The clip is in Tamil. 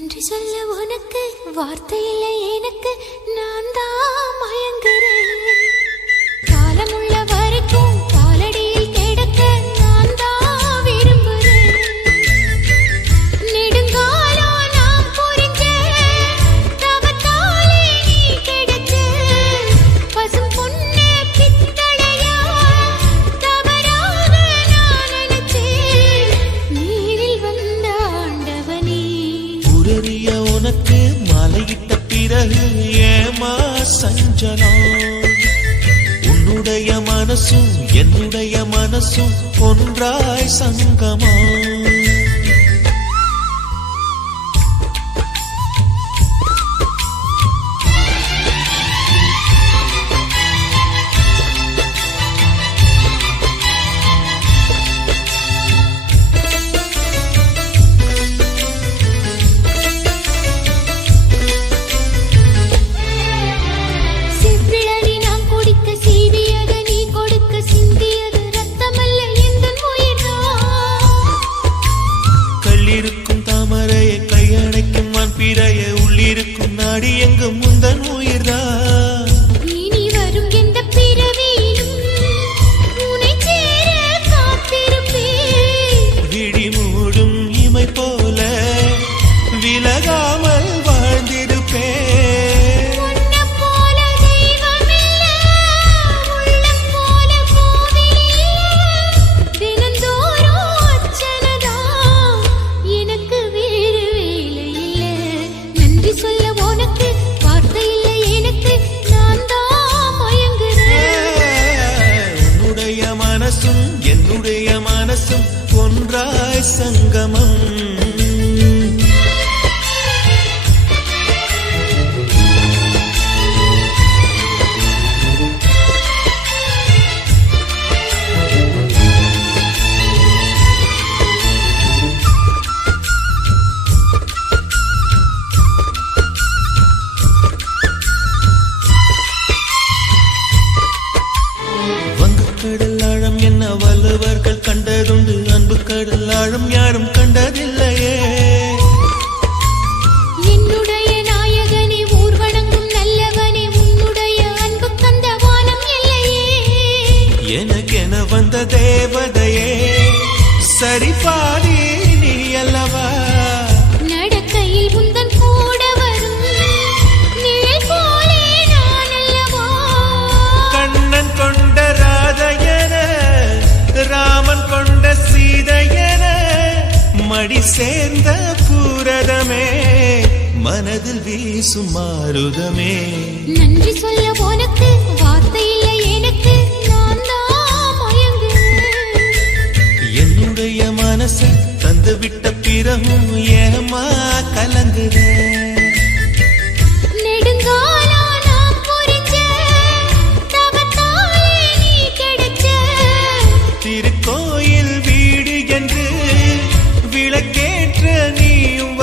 நன்றி சொல்ல உனக்கு வார்த்தை எனக்கு. சஞ்சனா உன்னுடைய மனசும் என்னுடைய மனசும் ஒன்றாய் சங்கமா பிறைய என்னுடைய மனசும் ஒன்றாய் சங்கமம். சுந்தரி பாடி நீ அல்லவா நடக்கையில் உந்தன் கூட வரும். நிழல் போலே நான் அல்லவா கண்ணன் கொண்ட ராதையன ராமன் கொண்ட சீதையன மடி சேர்ந்த பூரதமே மனதில் வீசும் மாருதமே நன்றி சொல்ல உனக்கு வார்த்தை நீயும்